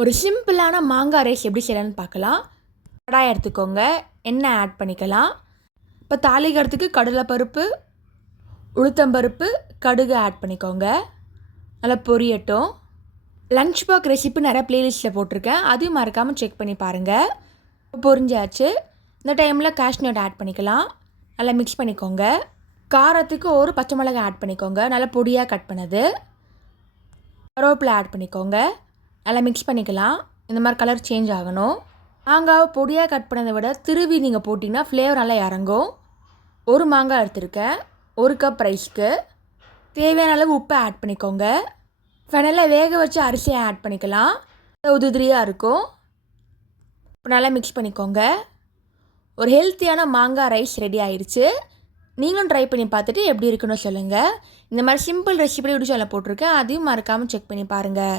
ஒரு சிம்பிளான மாங்காய் ரைஸ் எப்படி செய்யலான்னு பார்க்கலாம். கடாய் எடுத்துக்கோங்க. எண்ணெய் ஆட் பண்ணிக்கலாம். இப்போ தாளிக்கிறதுக்கு கடலைப்பருப்பு உளுத்தம்பருப்பு கடுகு ஆட் பண்ணிக்கோங்க. நல்லா பொரியட்டும். லஞ்ச் பாக் ரெசிபி நிறைய ப்ளேலிஸ்ட்டில் போட்டிருக்கேன். அதையும் மறக்காமல் செக் பண்ணி பாருங்கள் பொரிஞ்சாச்சு. இந்த டைமில் காஷ்நட் ஆட் பண்ணிக்கலாம். நல்லா மிக்ஸ் பண்ணிக்கோங்க. காரத்துக்கு ஒரு பச்சை மிளகாய் ஆட் பண்ணிக்கோங்க. நல்லா பொடியாக கட் பண்ணது. கருவேப்பிலை ஆட் பண்ணிக்கோங்க. நல்லா மிக்ஸ் பண்ணிக்கலாம். இந்த மாதிரி கலர் சேஞ்ச் ஆகணும். மாங்காவை பொடியாக கட் பண்ணதை விட திருவி நீங்கள் போட்டிங்கன்னா ஃப்ளேவர் நல்லா இறங்கும். ஒரு மாங்காய் எடுத்திருக்கேன். ஒரு கப் ரைஸ்க்கு தேவையான அளவு உப்பை ஆட் பண்ணிக்கோங்க. ஃபைனலாக வேக வச்சு அரிசியை ஆட் பண்ணிக்கலாம். உதிரியாக இருக்கும். இப்போ நல்லா மிக்ஸ் பண்ணிக்கோங்க. ஒரு ஹெல்த்தியான மாங்காய் ரைஸ் ரெடி ஆயிடுச்சு நீங்களும் ட்ரை பண்ணி பார்த்துட்டு எப்படி இருக்குன்னு சொல்லுங்கள் இந்த மாதிரி சிம்பிள் ரெசிபி வீடியோவில் போட்டிருக்கேன். அதையும் மறக்காமல் செக் பண்ணி பாருங்கள்